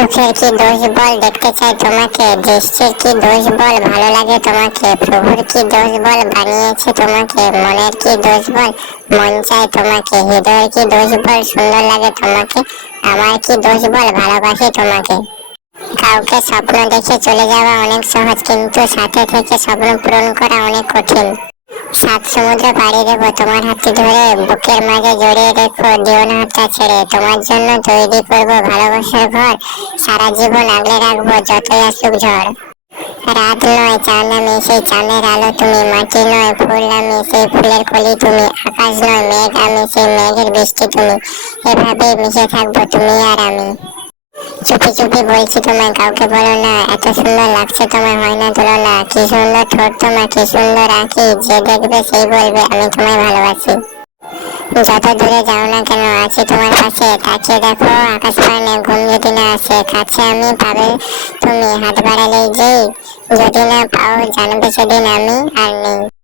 চোখের কি দোষ বল দেখতে চাই তোমাকে, দৃষ্টির কি দোষ বল ভালো লাগে তোমাকে, প্রভুর কি দোষ বল বানিয়েছে তোমাকে, মনের কি দোষ বল মন চায় তোমাকে, হৃদয়ের কি দোষ বল সুন্দর লাগে তোমাকে, আমার কি দোষ বল ভালোবাসি তোমাকে। কাউকে স্বপ্ন দেখে চলে যাওয়া অনেক সহজ, কিন্তু সাথে থেকে স্বপ্ন পূরণ করা অনেক কঠিন। সাত সমুদ্র পাড়ি দেবো তোমার হাতটি ধরে, বুকের মাঝে জড়িয়ে রেখো, দিও না হাতটা ছেড়ে, তোমার জন্য তৈরি করবো ভালোবাসার ঘর, সারা জীবন আগলে রাখবো যতই আসুক ঝড়। রাত নয় চাঁদ আমি সেই চাঁদের আলো তুমি, মাটি নয় ফুল আমি সেই ফুলের কলি তুমি, আকাশ নয় মেঘ আমি সেই মেঘের বৃষ্টি তুমি, এভাবেই মিশে থাকবো তুমি আর আমি। চুপি চুপি বলছি তোমায় কাউকে বলো না, এত সুন্দর লাগছে তোমায় হয় না তুলনা, কি সুন্দর ঠোঁট তোমার কি সুন্দর আঁখি, যে দেখবে সেই বলবে আমি তোমায় ভালোবাসি। যত দূরে যাও না কেন আছি তোমার পাশে, তাকিয়ে দেখো আকাশ পানে ঘুম যদি না আসে, কাছে আমি পাবে তুমি হাত বাড়ালেই যেই, যদি না পাও জানবে সেদিন আমি আর নেই।